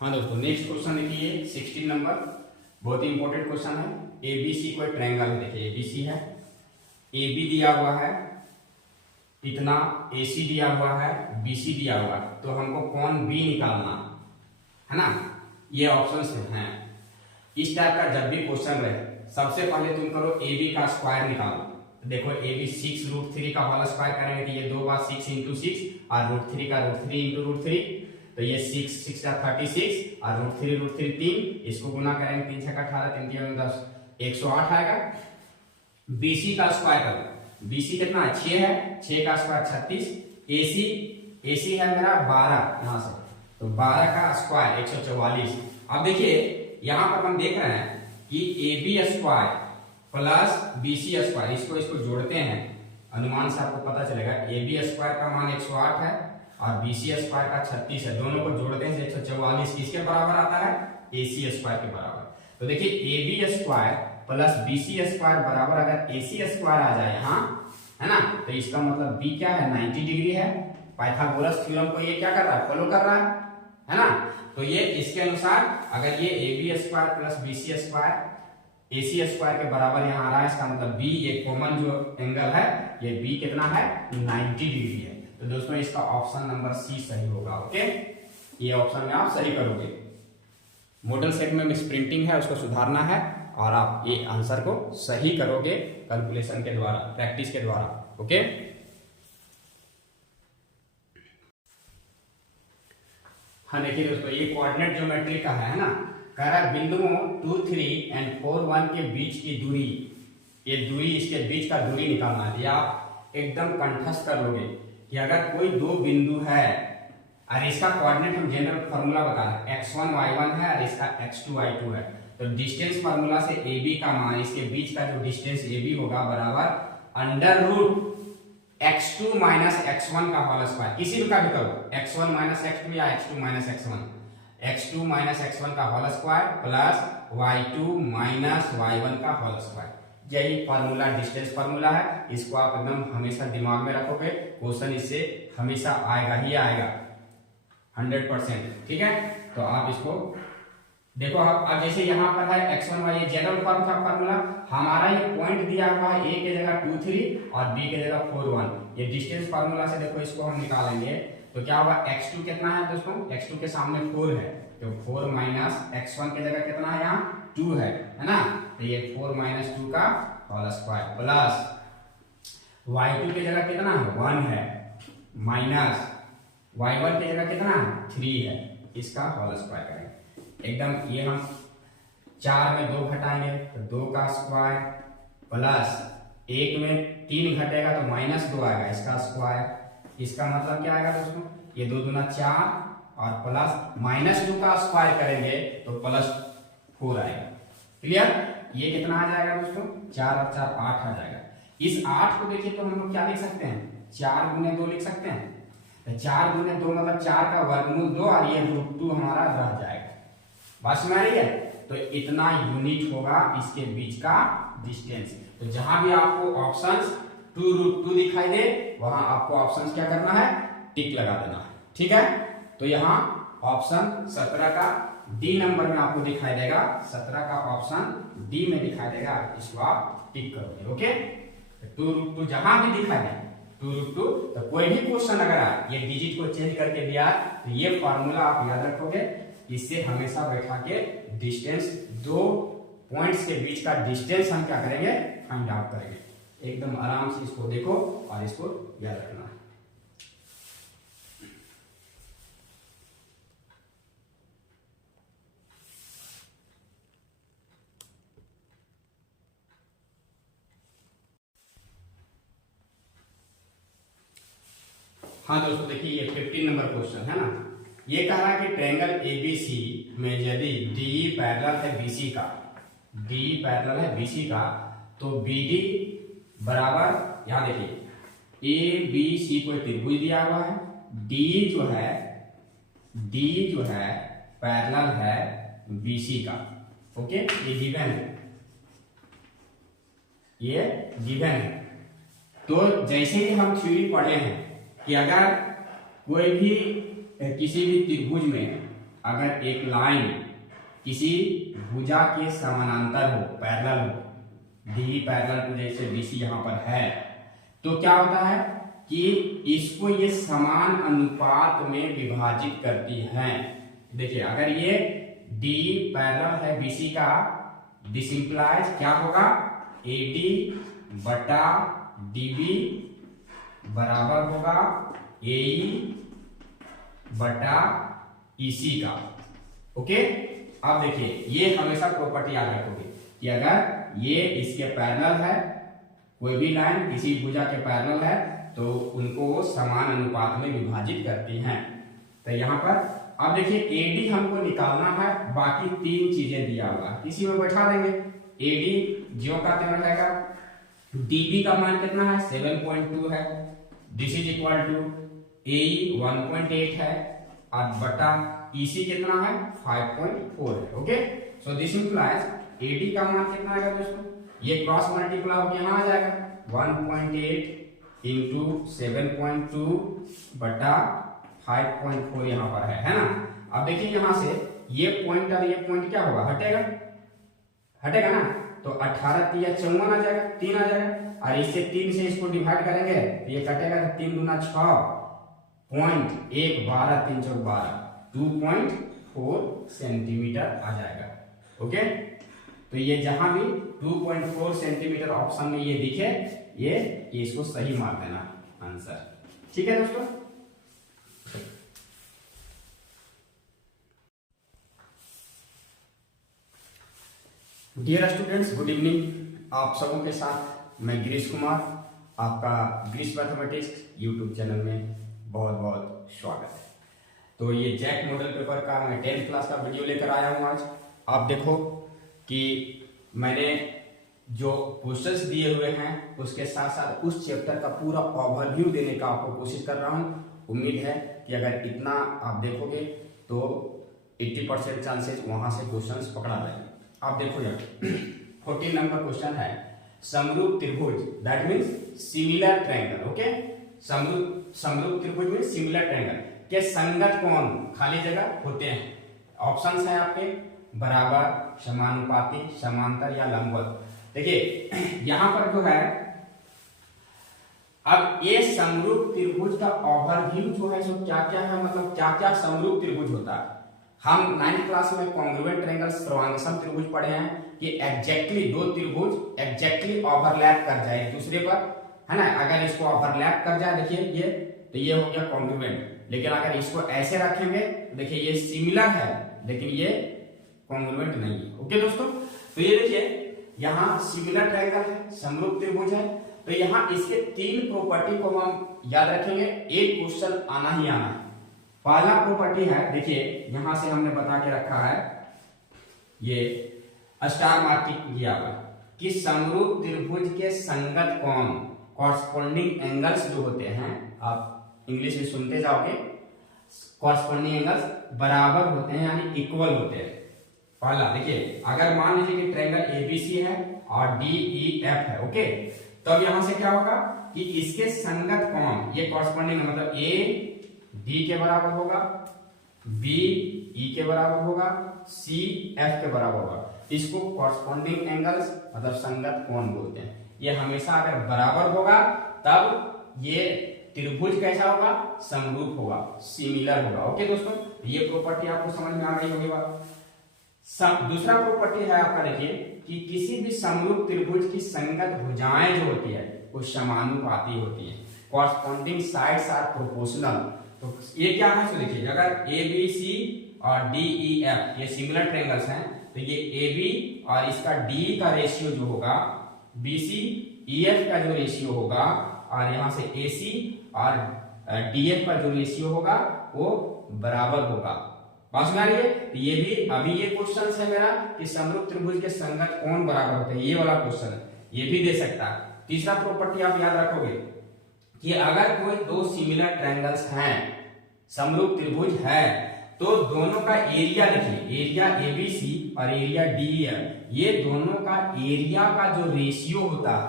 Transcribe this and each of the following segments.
हाँ दोस्तों, next question देखिए 16 नंबर, बहुत ही इंपॉर्टेंट क्वेश्चन है। एबीसी कोई ट्रायंगल है, देखिए एबीसी है, एबी दिया हुआ है इतना, एसी दिया हुआ है, बीसी दिया हुआ है, तो हमको कौन बी निकालना है ना। ये ऑप्शंस हैं। इस टाइप का जब भी क्वेश्चन रहे, सबसे पहले तुम करो एबी का स्क्वायर निकालो। तो देखो एबी 6√3 का होल स्क्वायर करेंगे तो ये 2 बार 6 इंटू 6 और √3 का √3 इंटू √3, तो ये 6 6 का 36 और √3 3, इसको गुना करेंगे 3 6 का 18, 3 3 10, 108 आएगा। बीसी का स्क्वायर करो, बीसी कितना है 6 है, 6 का स्क्वायर 36, एसी एसी है मेरा 12 यहां से, तो 12 का स्क्वायर 144। अब देखिए यहां पर हम देख रहे हैं कि A B square plus B C square, इसको जोड़ते हैं, अनुमान से आपको पता चलेगा ए बी स्क्वायर का मान 108 है और बी सी स्क्वायर का 36 है, दोनों को जोड़ते हैं 144 किसके बराबर आता है, ए सी स्क्वायर के बराबर। तो देखिए A B square plus B C square बराबर अगर ए सी स्क्वायर आ जाए यहाँ, है ना, तो इसका मतलब बी क्या है 90 डिग्री है। पाइथागोरस थ्योरम को ये क्या कर रहा है, फॉलो कर रहा है ना। तो ये इसके अनुसार अगर ये A B square plus B C square A C square के बराबर यहाँ आ रहा है, इसका मतलब बी, ये कॉमन जो एंगल है, ये बी कितना है 90 डिग्री है। तो दोस्तों इसका ऑप्शन नंबर सी सही होगा। ओके, ये ऑप्शन में आप सही करोगे। मॉडल सेट में मिसप्रिंटिंग है, उसको सुधारना है और आप ये आंसर को सही करोगे कैलकुलेशन के द्वारा, प्रैक्टिस के द्वारा। ओके, हाँ देखिए दोस्तों, ये कोऑर्डिनेट ज्योमेट्री का है ना, कह रहा है बिंदुओं 2 3 और 4 1 के बीच की दूरी, ये दूरी, इसके बीच का दूरी निकालना है। या आप एकदम कंठस्थ कर लोगे कि अगर कोई दो बिंदु है और इसका कोऑर्डिनेट हम जनरल फार्मूला बता रहे हैं, x1 y1 है और इसका x2 y2 है, तो डिस्टेंस फार्मूला से AB का मान, इसके बीच का जो डिस्टेंस AB होगा बराबर under root x2 minus x1 का होल स्क्वायर, किसी भी का भी करो, x1 माइनस x2 या x2 minus x1, x2 minus x1 का whole square plus y2 minus y1 का होल स्क्वायर। यही फार्मूला डिस्टेंस फार्मूला है, इसको आप एकदम हमेशा दिमाग में रखोगे, क्वेश्चन इससे हमेशा आएगा ही आएगा 100%। ठीक है, तो आप इसको देखो। अब जैसे यहाँ पर है x1 y, जनरल फॉर्म का फार्मूला, हमारा ये पॉइंट दिया हुआ है, a के जगह 2 3 और b के जगह 4 1, ये डिस्टेंस फार्मूला से देखो इसको हम निकालेंगे तो क्या होगा, x2 कितना है दोस्तों, x2 के सामने 4 है, तो 4 माइनस x1 के जगह कितना है यहाँ 2 है ना, तो ये 4 माइनस 2 का होल स्क्वायर प्लस y2 के जगह कितना है 1 है, माइनस y1 के जगह कितना है 3 है, इसका होल स्क्वायर करेंगे। एकदम ये हम 4 में 2 घटाएंगे तो 2 का स्क्वायर प्लस 1 में 3 घटेगा तो माइनस 2 आएगा, इसका स्क्वायर, इसका मतलब क्या आएगा दोस्तों, ये 2 दूना 4 और प्लस माइनस 2 का स्क्वायर करेंगे तो प्लस 4 आएगा। क्लियर, ये कितना आ जाएगा दोस्तों, 4 और 4 8 आ जाएगा। इस 8 को देखिए तो हम लोग क्या लिख सकते हैं, 4 गुने 2 लिख सकते हैं, तो 4 गुने 2 मतलब 4 का वर्गमूल 2 और ये √2 हमारा रह जाएगा। बात समझ आ रही है, तो इतना यूनिट होगा इसके बीच का डिस्टेंस। तो जहां भी आपको ऑप्शंस 2√2 दिखाई दे, वहां आपको ऑप्शंस क्या करना है, टिक लगा देना है। ठीक है, तो यहाँ ऑप्शन 17 का डी नंबर में आपको दिखाई देगा, 17 का ऑप्शन डी में दिखाई देगा, इसको आप टिक करोगे। ओके, 2√2 जहां भी दिखाई दे 2√2, तो कोई भी क्वेश्चन अगर आए ये डिजिट को चेंज करके दिया तो ये फॉर्मूला आप याद रखोगे, इससे हमेशा बैठा के डिस्टेंस, दो पॉइंट्स के बीच का डिस्टेंस हम क्या करेंगे, फाइंड आउट करेंगे। एकदम आराम से इसको देखो और इसको याद रखना है। हाँ दोस्तों देखिए, ये 15 नंबर क्वेश्चन है ना, ये कह रहा है कि ट्रायंगल एबीसी में यदि DE पैरेलल है BC का, DE पैरेलल है BC का, तो BD बराबर, यहाँ देखिए ABC को त्रिभुज दिया हुआ है, DE जो है पैरेलल है BC का। ओके, ये गिवन है, ये गिवन है। तो जैसे कि हम थ्योरी पढ़े हैं कि अगर कोई भी किसी भी त्रिभुज में अगर एक लाइन किसी भुजा के समानांतर हो, पैरेलल हो, डी पैरेलल टू जैसे बीसी यहाँ पर है, तो क्या होता है कि इसको ये समान अनुपात में विभाजित करती हैं। देखिए अगर ये डी पैरेलल है बीसी का, दिस इंप्लाइज क्या होगा, एडी बटा डीबी बराबर होगा एई बटा ईसी का। ओके, अब देखिए ये हमेशा प्रॉपर्टी याद रखोगे कि अगर ये इसके पैरेलल है, कोई भी लाइन किसी भुजा के पैरेलल है, तो उनको समान अनुपात में विभाजित करती हैं। तो यहाँ पर अब देखिए एडी हमको निकालना है, बाकी तीन चीजें दिया हुआ है, इसी में बैठा देंगे। एडी जो का तेरा रहेगा, डीबी का मान कितना है 7.2 है, this is equal to AE 1.8 है, और बटा ईसी कितना है 5.4 है। Okay, so this implies AD का मान कितना आएगा दोस्तों, ये क्रॉस मल्टीप्लाई होकर यहाँ आ जाएगा 1.8 इंटू 7.2 बटा 5.4 यहाँ पर है ना। अब देखिए यहाँ से ये पॉइंट और ये पॉइंट क्या होगा, हटेगा, हटेगा ना, तो 18 3 54 आ जाएगा, 3 आ जाएगा, और इससे 3 से इसको डिवाइड करेंगे तो ये कटेगा, तो 3 दूना 6 पॉइंट 1 12 3 4 12 2.4 सेंटीमीटर आ जाएगा। ओके, तो ये जहां भी 2.4 सेंटीमीटर ऑप्शन में ये दिखे, ये इसको सही मार देना आंसर। ठीक है दोस्तों, डियर स्टूडेंट्स, गुड इवनिंग। आप सबों के साथ मैं गिरीश कुमार, आपका गिरीश मैथमेटिक्स यूट्यूब चैनल में बहुत बहुत स्वागत है। तो ये जैक मॉडल पेपर का मैं 10th क्लास का वीडियो लेकर आया हूँ आज। आप देखो कि मैंने जो क्वेश्चंस दिए हुए हैं उसके साथ साथ उस चैप्टर का पूरा ओवरव्यू देने का आपको कोशिश कर रहा हूँ। उम्मीद है कि अगर इतना आप देखोगे तो 80% चांसेस वहां से क्वेश्चंस पकड़ा जाएंगे। आप देखो यार 14 नंबर क्वेश्चन है, समरूप त्रिभुज, that means similar triangle. Okay, समरूप त्रिभुज में सिमिलर ट्रायंगल के संगत कोण खाली जगह होते हैं। ऑप्शंस है आपके बराबर, समानुपाती, समांतर या लंबवत। देखिए यहां पर जो है, अब ये समरूप त्रिभुज का ओवरव्यू जो है सो क्या क्या है, मतलब क्या क्या समरूप त्रिभुज होता है। हम 9th क्लास में कॉन्ग्रुएंट ट्रायंगल, सर्वांगसम त्रिभुज पढ़े हैं कि एग्जैक्टली दो त्रिभुज एग्जैक्टली ओवरलैप कर जाए एक दूसरे पर, है ना। अगर इसको ओवरलैप कर जाए, देखिए ये, तो ये हो गया कॉन्ग्रुएंट। लेकिन अगर इसको ऐसे रखेंगे, देखिए ये सिमिलर है लेकिन ये कॉन्ग्रुएंट नहीं है। ओके दोस्तों, तो ये देखिए यहाँ सिमिलर ट्रायंगल है, समरूप त्रिभुज है, तो यहाँ इसके 3 प्रॉपर्टी को हम याद रखेंगे, एक क्वेश्चन आना ही आना है। पहला प्रॉपर्टी है, देखिए यहां से हमने बता के रखा है, ये स्टार मार्किंग किया हुआ कि समरूप त्रिभुज के संगत कोण, कॉरस्पॉन्डिंग एंगल्स जो होते हैं, आप इंग्लिश में सुनते जाओगे, कॉरस्पॉन्डिंग एंगल्स बराबर होते हैं यानी इक्वल होते हैं। पहला देखिए, अगर मान लीजिए कि ट्रायंगल एबीसी है और डीईएफ है, ओके, तो अब यहां से क्या होगा कि इसके संगत कोण, ये कॉरस्पॉन्डिंग मतलब ए डी के बराबर होगा, बी ई के बराबर होगा, सी एफ के बराबर होगा। इसको कॉरस्पॉन्डिंग एंगल्स मतलब संगत कोण बोलते हैं। ये हमेशा अगर बराबर होगा तब ये त्रिभुज कैसा होगा, समरूप होगा, सिमिलर होगा। ओके दोस्तों, ये प्रॉपर्टी आपको समझ में आ गई होगी बात। दूसरा प्रॉपर्टी है आपका, देखिए कि किसी भी समरूप त्रिभुज की संगत भुजाएं जो होती है वो समानुपाती होती है, कॉरस्पॉन्डिंग साइड्स आर प्रोपोर्शनल। तो ये क्या है, तो देखिए अगर ए बी सी और डी ई एफ ये सिमिलर ट्रायंगल्स हैं, तो ये ए बी और इसका डी का रेशियो जो होगा, बी सी ई एफ का जो रेशियो होगा, और यहाँ से ए सी और डी एफ का जो रेशियो होगा वो बराबर होगा। बात सुना रही है। तो ये भी अभी ये क्वेश्चन है मेरा कि समरूप त्रिभुज के संगत कोण बराबर होते हैं, ये वाला क्वेश्चन है, ये भी दे सकता है। तीसरा प्रॉपर्टी आप याद रखोगे कि अगर कोई दो सिमिलर ट्रायंगल्स हैं, समरूप त्रिभुज है, तो दोनों का एरिया देखिए, एरिया एबीसी और एरिया डीईएफ, ये दोनों का एरिया का जो रेशियो होता है,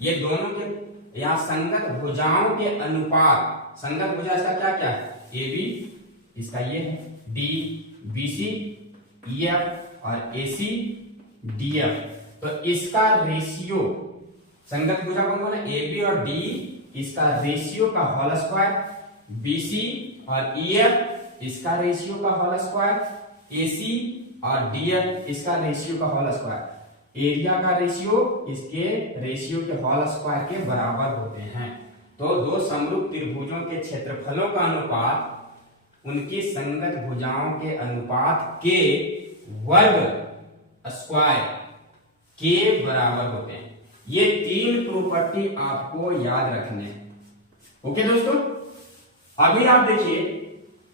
ये दोनों के यहाँ संगत भुजाओं के अनुपात, संगत भुजा इसका क्या क्या है, ए बी इसका ये है, D B C E F और ए सी डी एफ। तो इसका रेशियो संगत भुजा कौन कौन है, ए बी और डी, इसका रेशियो का होल स्क्वायर, बी सी और ई एफ इसका रेशियो का होल स्क्वायर, ए सी और डी एफ इसका रेशियो का होल स्क्वायर, एरिया का रेशियो इसके रेशियो के होल स्क्वायर के बराबर होते हैं। तो दो समरूप त्रिभुजों के क्षेत्रफलों का अनुपात उनकी संगत भुजाओं के अनुपात के वर्ग स्क्वायर के बराबर होते हैं। ये 3 प्रॉपर्टी आपको याद रखने हैं। ओके दोस्तों, अभी आप देखिए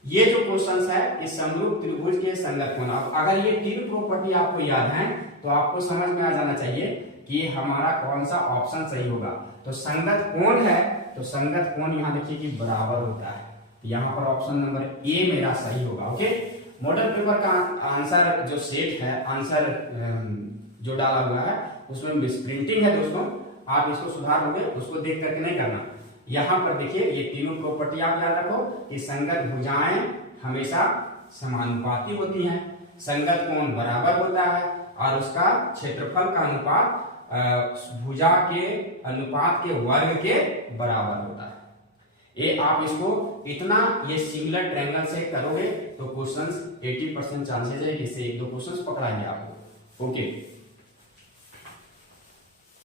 ये जो क्वेश्चन है इस समरूप त्रिभुज के संगत कोण, अगर ये 3 प्रॉपर्टी आपको याद है तो आपको समझ में आ जाना चाहिए कि हमारा कौन सा ऑप्शन सही होगा। तो संगत कोण है तो संगत कोण यहां देखिए कि बराबर होता है, यहां पर ऑप्शन नंबर ए मेरा सही होगा। ओके, मॉडल पेपर का आंसर जो सेट है, आंसर जो डाला हुआ है उसमें मिसप्रिंटिंग है दोस्तों, आप इसको सुधारोगे, उसको देख करके नहीं करना। यहां पर देखिए ये तीनों प्रॉपर्टी आप याद रखो कि संगत भुजाएं हमेशा समानुपाती होती हैं, संगत कोण बराबर होता है और उसका क्षेत्रफल का अनुपात भुजा के अनुपात के वर्ग के बराबर होता है। ये आप इसको इतना ये सिमिलर ट्रायंगल से करोगे तो क्वेश्चंस 80% चांसेस है इससे 1-2 क्वेश्चंस पकड़ाएंगे आपको। ओके।